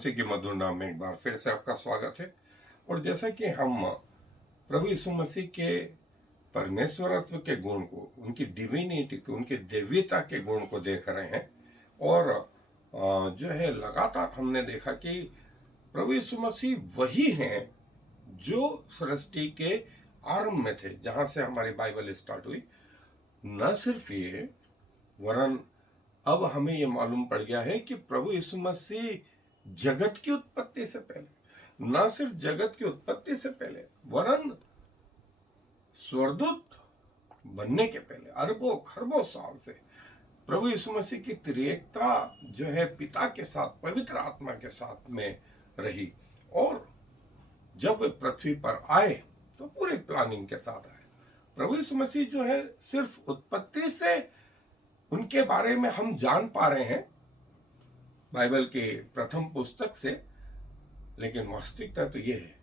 मसीह के मधुर नाम में एक बार फिर से आपका स्वागत है। और जैसा कि हम प्रभु यीशु मसीह के परमेश्वरत्व के गुण को, उनकी डिविनिटी को, उनकी देवीता के गुण को देख रहे हैं। और जो है लगातार हमने देखा कि प्रभु यीशु मसीह वही हैं जो सृष्टि के आरंभ में थे, जहां से हमारी बाइबल स्टार्ट हुई। न सिर्फ ये, वरन अब हमें ये मालूम पड़ गया है कि प्रभु यीशु मसीह जगत की उत्पत्ति से पहले, न सिर्फ जगत की उत्पत्ति से पहले, वरन स्वर्गदूत बनने के पहले अरबों खरबों साल से प्रभु यीशु मसीह की त्रिएकता जो है पिता के साथ, पवित्र आत्मा के साथ में रही। और जब वे पृथ्वी पर आए तो पूरे प्लानिंग के साथ आए। प्रभु यीशु मसीह जो है सिर्फ उत्पत्ति से उनके बारे में हम जान पा रहे हैं बाइबल के प्रथम पुस्तक से, लेकिन वास्तविकता तो यह है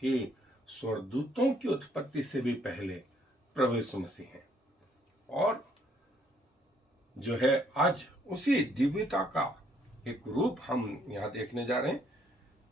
कि स्वर्गदूतों की उत्पत्ति से भी पहले प्रभु यीशु मसीह हैं। और जो है आज उसी दिव्यता का एक रूप हम यहां देखने जा रहे हैं,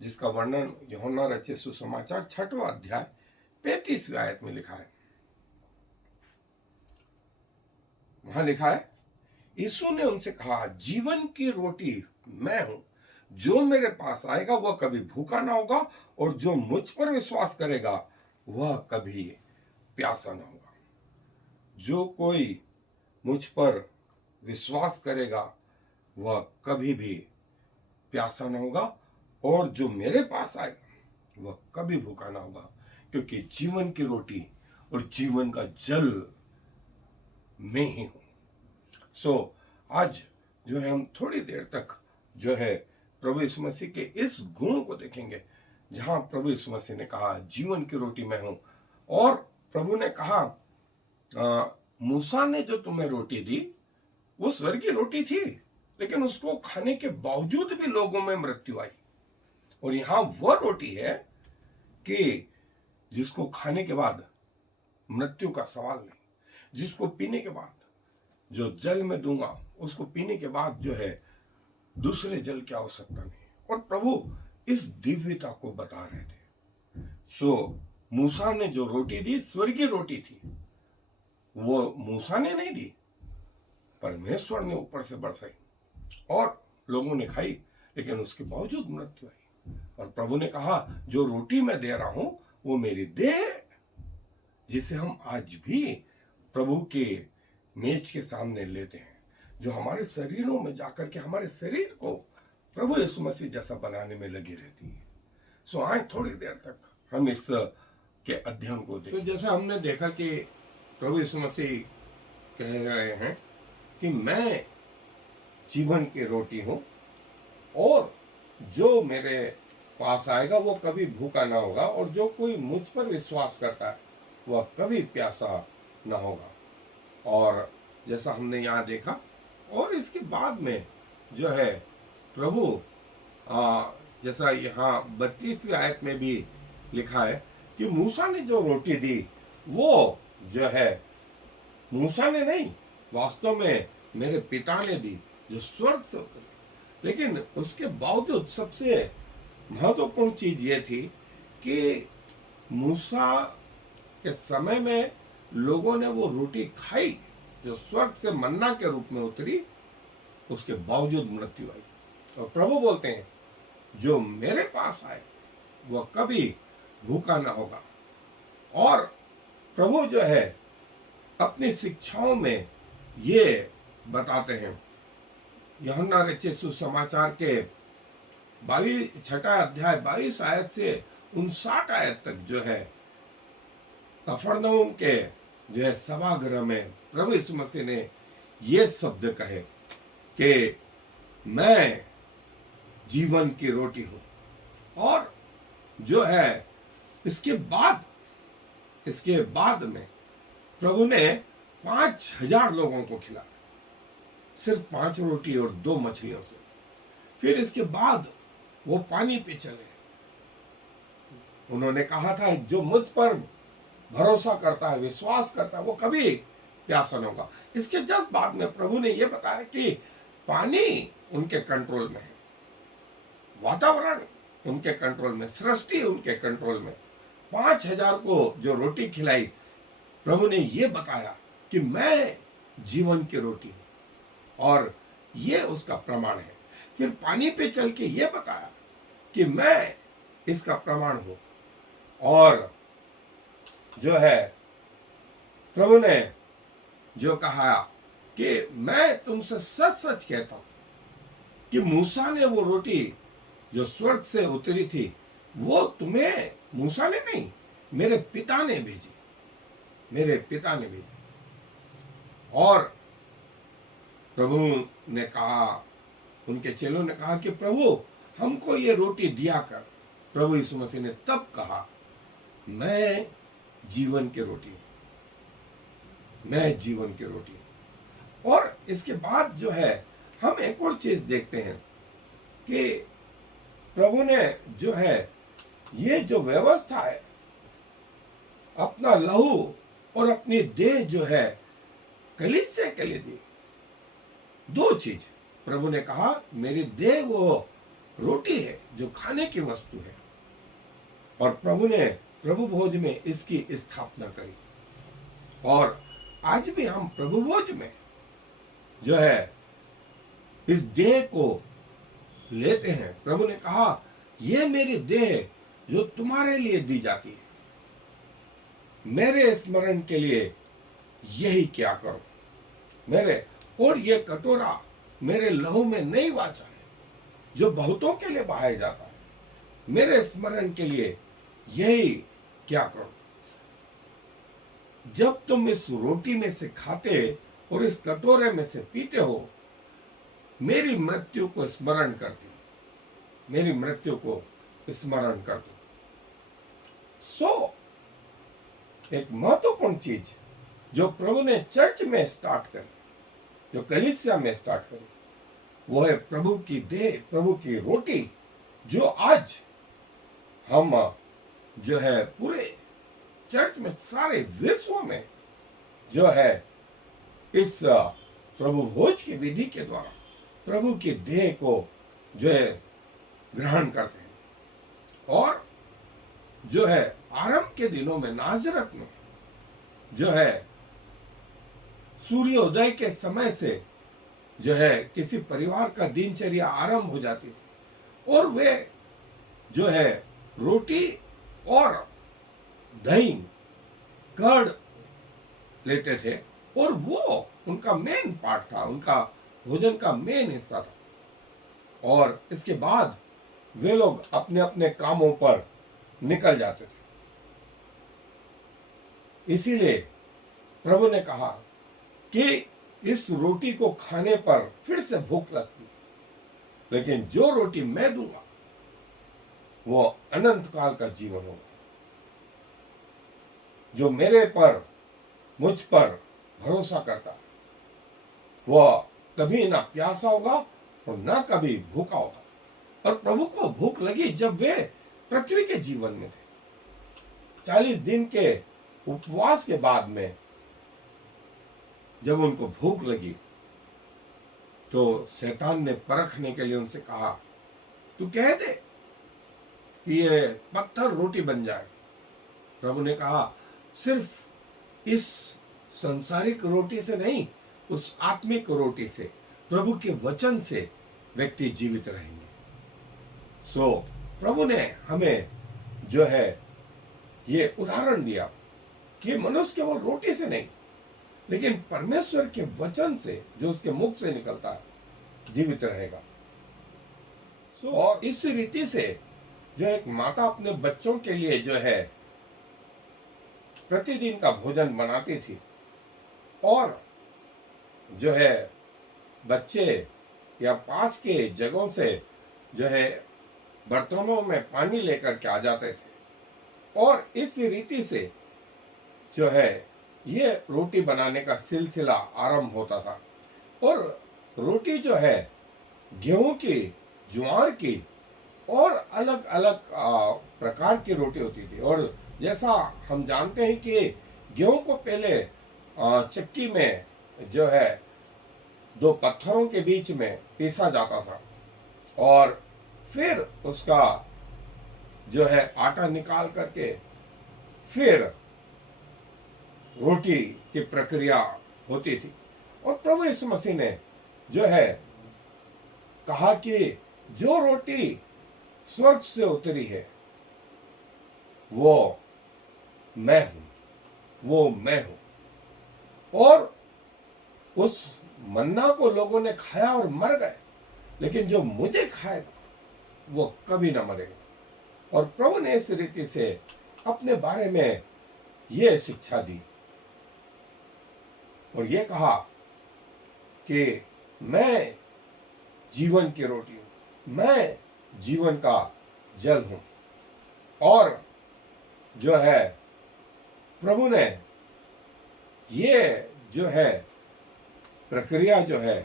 जिसका वर्णन यूहन्ना रचित सुसमाचार 6वां अध्याय 35वीं आयत में लिखा है। वहां लिखा है, यीशु ने उनसे कहा, जीवन की रोटी मैं हूं, जो मेरे पास आएगा वह कभी भूखा ना होगा, और जो मुझ पर विश्वास करेगा वह कभी प्यासा ना होगा। जो कोई मुझ पर विश्वास करेगा वह कभी भी प्यासा ना होगा, और जो मेरे पास आएगा वह कभी भूखा ना होगा, क्योंकि जीवन की रोटी और जीवन का जल मैं ही हूं। आज जो है हम थोड़ी देर तक जो है प्रभु यीशु मसीह के इस गुण को देखेंगे, जहां प्रभु यीशु मसीह ने कहा जीवन की रोटी मैं हूं। और प्रभु ने कहा मूसा ने जो तुम्हें रोटी दी वो स्वर्गीय रोटी थी, लेकिन उसको खाने के बावजूद भी लोगों में मृत्यु आई। और यहां वह रोटी है कि जिसको खाने के बाद मृत्यु का सवाल नहीं, जिसको पीने के बाद, जो जल में दूंगा उसको पीने के बाद जो है दूसरे जल की आवश्यकता नहीं। और प्रभु इस दिव्यता को बता रहे थे। मूसा ने जो रोटी दी स्वर्गीय रोटी थी, वो मूसा ने नहीं दी, परमेश्वर ने ऊपर से बरसाई और लोगों ने खाई, लेकिन उसके बावजूद मृत्यु आई। और प्रभु ने कहा जो रोटी मैं दे रहा हूं वो मेरी देह, जिसे हम आज भी प्रभु के मेज के सामने लेते हैं, जो हमारे शरीरों में जाकर के हमारे शरीर को प्रभु यीशु मसीह जैसा बनाने में लगी रहती है। आज थोड़ी देर तक हम इस के अध्ययन को देखें। जैसा हमने देखा कि प्रभु यीशु मसीह कह रहे हैं कि मैं जीवन की रोटी हूं, और जो मेरे पास आएगा वो कभी भूखा ना होगा, और जो कोई मुझ पर विश्वास करता है वह कभी प्यासा ना होगा। और जैसा हमने यहाँ देखा, और इसके बाद में जो है प्रभु जैसा यहाँ 32वीं आयत में भी लिखा है कि मूसा ने जो रोटी दी वो जो है मूसा ने नहीं, वास्तव में मेरे पिता ने दी जो स्वर्ग से उतरी। लेकिन उसके बावजूद सबसे महत्वपूर्ण चीज ये थी कि मूसा के समय में लोगों ने वो रोटी खाई जो स्वर्ग से मन्ना के रूप में उतरी, उसके बावजूद मृत्यु आई। और प्रभु बोलते हैं जो मेरे पास आए वह कभी भूखा ना होगा। और प्रभु जो है अपनी शिक्षाओं में ये बताते हैं, यूहन्ना रचित सुसमाचार के 6वां अध्याय 22 आयत से 59 आयत तक जो है कफरनहूम के जो है सभागृह में प्रभु यीशु मसीह ने ये शब्द कहे कि मैं जीवन की रोटी हूं। और जो है इसके बाद में प्रभु ने 5000 लोगों को खिलाया, सिर्फ 5 रोटी और 2 मछलियों से। फिर इसके बाद वो पानी पे चले। उन्होंने कहा था जो मुझ पर भरोसा करता है, विश्वास करता है, वो कभी प्यासा न होगा। इसके जस्ट बाद में प्रभु ने यह बताया कि पानी उनके कंट्रोल में है। वातावरण उनके कंट्रोल में, सृष्टि उनके कंट्रोल में। 5,000 को जो रोटी खिलाई, प्रभु ने ये बताया कि मैं जीवन की रोटी हूं और ये उसका प्रमाण है। फिर पानी पे चल के ये बताया कि मैं इसका प्रमाण हूं। और जो है प्रभु ने जो कहा कि मैं तुमसे सच सच कहता हूं कि मूसा ने वो रोटी जो स्वर्ग से उतरी थी, वो तुम्हें मूसा ने नहीं, मेरे पिता ने भेजी, मेरे पिता ने भेजी। और प्रभु ने कहा, उनके चेलों ने कहा कि प्रभु हमको ये रोटी दिया कर। प्रभु यीशु मसीह ने तब कहा, मैं जीवन की रोटी हूं, मैं जीवन की रोटी हूं। और इसके बाद जो है हम एक और चीज देखते हैं कि प्रभु ने जो है ये जो व्यवस्था है, अपना लहू और अपनी देह जो है कलीसिया के लिए दी। दो चीज प्रभु ने कहा, मेरी देह वो रोटी है जो खाने की वस्तु है, और प्रभु ने प्रभु भोज में इसकी स्थापना करी। और आज भी हम प्रभु भोज में जो है इस देह को लेते हैं। प्रभु ने कहा, यह मेरी देह जो तुम्हारे लिए दी जाती है, मेरे स्मरण के लिए यही क्या करो। मेरे और ये कटोरा मेरे लहू में नहीं वाचा है जो बहुतों के लिए बहाया जाता है, मेरे स्मरण के लिए यही क्या करो। जब तुम इस रोटी में से खाते और इस कटोरे में से पीते हो, मेरी मृत्यु को स्मरण कर दो, मेरी मृत्यु को स्मरण कर दो। एक महत्वपूर्ण चीज जो प्रभु ने चर्च में स्टार्ट करी, जो कलीसिया में स्टार्ट करी, वो है प्रभु की देह, प्रभु की रोटी, जो आज हम जो है पूरे चर्च में, सारे विश्व में जो है इस प्रभु भोज की विधि के द्वारा प्रभु की देह को जो है ग्रहण करते हैं। और जो है आरंभ के दिनों में नाजरत में जो है सूर्योदय के समय से जो है किसी परिवार का दिनचर्या आरंभ हो जाती थी, और वे जो है रोटी और दही, कर्ड लेते थे, और वो उनका मेन पार्ट था, उनका भोजन का मेन हिस्सा था। और इसके बाद वे लोग अपने अपने कामों पर निकल जाते थे। इसीलिए प्रभु ने कहा कि इस रोटी को खाने पर फिर से भूख लगती, लेकिन जो रोटी मैं दूंगा वो अनंत काल का जीवन होगा। जो मेरे पर, मुझ पर भरोसा करता, वह कभी ना प्यासा होगा और ना कभी भूखा होगा। और प्रभु को भूख लगी जब वे पृथ्वी के जीवन में थे। 40 दिन के उपवास के बाद में जब उनको भूख लगी, तो शैतान ने परखने के लिए उनसे कहा, तू कह दे कि ये पत्थर रोटी बन जाए। प्रभु ने कहा, सिर्फ इस संसारिक रोटी से नहीं, उस आत्मिक रोटी से, प्रभु के वचन से व्यक्ति जीवित रहेंगे। प्रभु ने हमें जो है ये उदाहरण दिया कि मनुष्य केवल रोटी से नहीं, लेकिन परमेश्वर के वचन से जो उसके मुख से निकलता है जीवित रहेगा। और इस रीति से जो एक माता अपने बच्चों के लिए जो है प्रतिदिन का भोजन बनाती थी, और जो है बच्चे या पास के जगहों से जो है बर्तनों में पानी लेकर के आ जाते थे, और इस रीति से जो है ये रोटी बनाने का सिलसिला आरंभ होता था। और रोटी जो है गेहूं की, ज्वार की और अलग अलग प्रकार की रोटी होती थी। और जैसा हम जानते हैं कि गेहूं को पहले चक्की में जो है 2 पत्थरों के बीच में पीसा जाता था, और फिर उसका जो है आटा निकाल करके फिर रोटी की प्रक्रिया होती थी। और प्रभु यीशु मसीह ने जो है कहा कि जो रोटी स्वर्ग से उतरी है वो मैं हूं, वो मैं हूं। और उस मन्ना को लोगों ने खाया और मर गए, लेकिन जो मुझे खाएगा वो कभी ना मरेगा। और प्रभु ने इस रीति से अपने बारे में यह शिक्षा दी और ये कहा कि मैं जीवन की रोटी हूं, मैं जीवन का जल हूं। और जो है प्रभु ने ये जो है प्रक्रिया जो है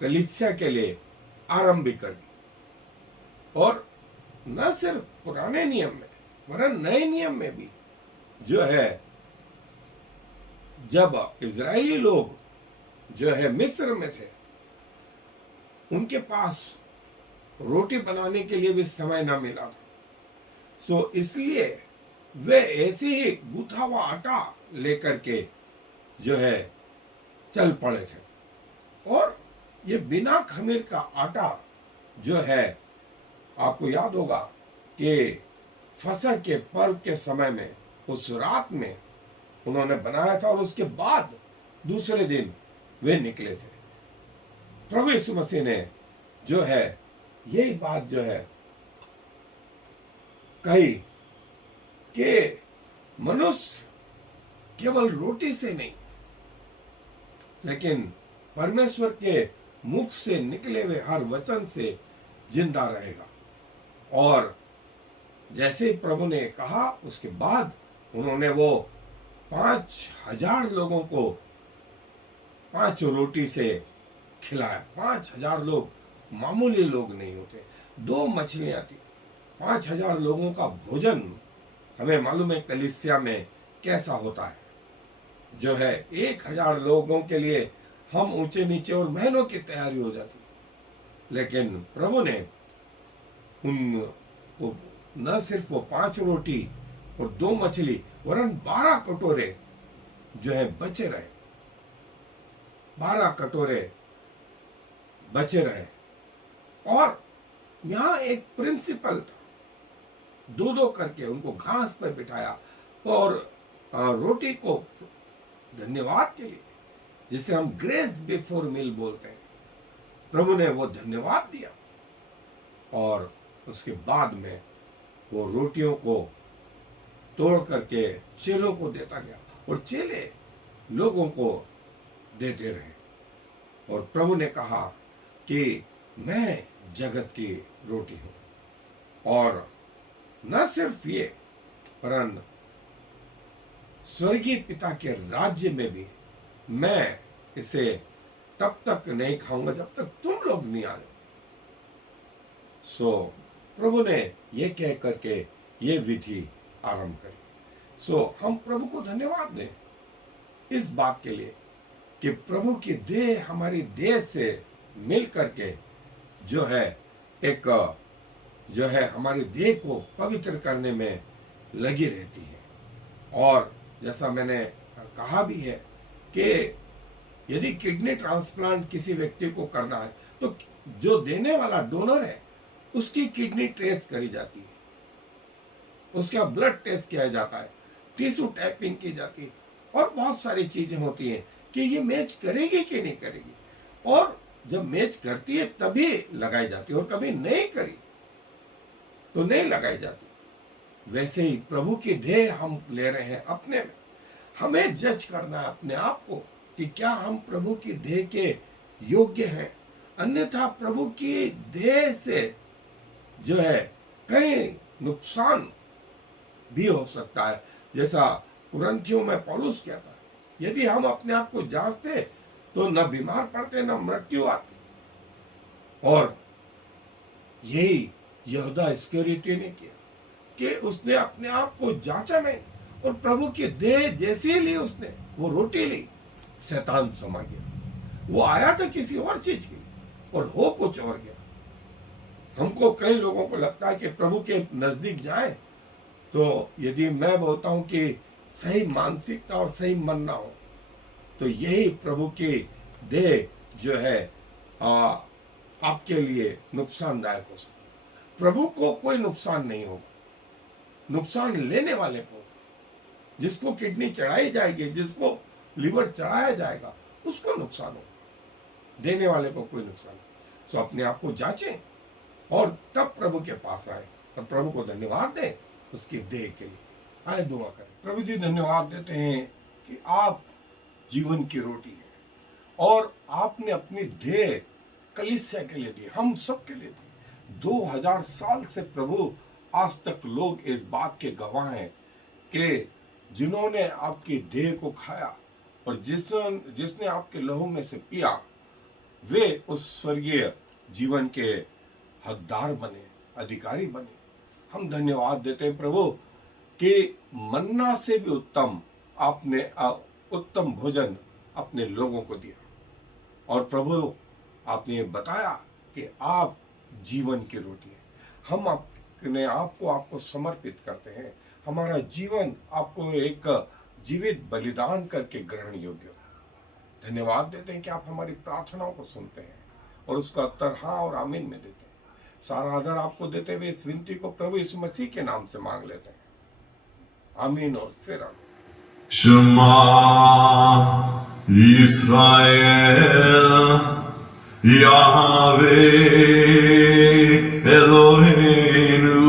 कलीसिया के लिए आरंभ भी कर दी। और न सिर्फ पुराने नियम में वरन नए नियम में भी जो है जब इजरायली लोग जो है मिस्र में थे, उनके पास रोटी बनाने के लिए भी समय ना मिला था। सो इसलिए वे ऐसे ही गूथा हुआ आटा लेकर के जो है चल पड़े थे। और ये बिना खमीर का आटा जो है आपको याद होगा कि फसह के पर्व के समय में उस रात में उन्होंने बनाया था और उसके बाद दूसरे दिन वे निकले थे। प्रभु यीशु मसीह ने जो है यही बात जो है कही कि मनुष्य केवल रोटी से नहीं लेकिन परमेश्वर के मुख से निकले हुए हर वचन से जिंदा रहेगा। और जैसे ही प्रभु ने कहा उसके बाद उन्होंने वो 5,000 लोगों को 5 रोटी से खिलाया। 5,000 लोग मामूली लोग नहीं होते, 2 मछलियां थी। 5,000 लोगों का भोजन हमें मालूम है कलीसिया में कैसा होता है। जो है 1,000 लोगों के लिए हम ऊंचे नीचे और महीनों की तैयारी हो जाती, लेकिन प्रभु ने उनको न सिर्फ वो 5 रोटी और 2 मछली वरन 12 कटोरे जो है बचे रहे। 12 कटोरे बचे रहे। और यहां एक प्रिंसिपल था, 2-2 करके उनको घास पर बिठाया और रोटी को धन्यवाद के लिए, जिसे हम ग्रेस बिफोर मील बोलते हैं, प्रभु ने वो धन्यवाद दिया और उसके बाद में वो रोटियों को तोड़ करके चेलों को देता गया और चेले लोगों को देते रहे। और प्रभु ने कहा कि मैं जगत की रोटी हूं। और न सिर्फ ये परंतु स्वर्गीय पिता के राज्य में भी मैं इसे तब तक नहीं खाऊंगा जब तक तुम लोग नहीं आ जाओ। सो प्रभु ने ये कह करके ये विधि आरंभ करी। सो हम प्रभु को धन्यवाद दें इस बात के लिए कि प्रभु की देह हमारी देह से मिल करके जो है एक जो है हमारी देह को पवित्र करने में लगी रहती है। और जैसा मैंने कहा भी है कि यदि किडनी ट्रांसप्लांट किसी व्यक्ति को करना है तो जो देने वाला डोनर है उसकी किडनी ट्रेस करी जाती है, उसका ब्लड टेस्ट किया जाता है, टिश्यू टैपिंग की जाती है और बहुत सारी चीजें होती हैं कि ये मैच करेगी कि नहीं करेगी। और जब मैच करती है तभी लगाई जाती है और कभी नहीं करी तो नहीं लगाई जाती। वैसे ही प्रभु की देह हम ले रहे हैं अपने में, हमें जज करना है अपने आप को कि क्या हम प्रभु की देह के योग्य हैं। अन्यथा प्रभु की देह से जो है कई नुकसान भी हो सकता है। जैसा कुरिन्थियों में पौलुस कहता है, यदि हम अपने आप को जांचते तो न बीमार पड़ते न मृत्यु आती। और यही यहूदा इस्करियोती ने किया कि उसने अपने आप को जांचा नहीं और प्रभु की देह जैसी ली उसने, वो रोटी ली, शैतान समा गया। वो आया था किसी और चीज के लिए और हो कुछ और गया। हमको कई लोगों को लगता है कि प्रभु के नजदीक जाएं तो यदि मैं बोलता हूं कि सही मानसिकता और सही मन ना हो तो यही प्रभु की देह जो है आपके लिए नुकसानदायक हो सकता। प्रभु को कोई नुकसान नहीं होगा, नुकसान लेने वाले को, जिसको किडनी चढ़ाई जाएगी, जिसको लिवर चढ़ाया जाएगा, उसको नुकसान होगा, देने वाले को कोई नुकसान नहीं। सो अपने आप को जांचें और तब प्रभु के पास आए और प्रभु को धन्यवाद दें उसकी देह के लिए। आए दुआ करें। प्रभु जी, धन्यवाद देते हैं कि आप जीवन की रोटी है और आपने अपनी देह कलीसिया के लिए दी, हम सब के लिए दी। 2000 साल से प्रभु आज तक लोग इस बात के गवाह हैं कि जिन्होंने आपकी देह को खाया और जिसने आपके लहू में से पिया, वे उस स्वर्गीय जीवन के हकदार बने, अधिकारी बने। हम धन्यवाद देते हैं प्रभु कि मन्ना से भी उत्तम आपने उत्तम भोजन अपने लोगों को दिया और प्रभु आपने ये बताया कि आप जीवन की रोटी है। हम अपने आप को आपको समर्पित करते हैं, हमारा जीवन आपको एक जीवित बलिदान करके ग्रहण योग्य हो। धन्यवाद देते हैं कि आप हमारी प्रार्थनाओं को सुनते हैं और उसका उत्तर हाँ और आमीन में देते हैं। सारा आदर आपको देते हुए इस विनती को प्रभु यीशु मसीह के नाम से मांग लेते हैं, आमीन और फिर आमीन। Shema Yisrael Yahweh Eloheinu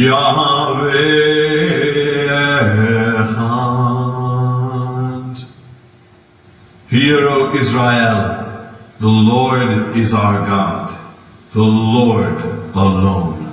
Yahweh Echad. Hear, O Israel, the Lord is our God, the Lord alone.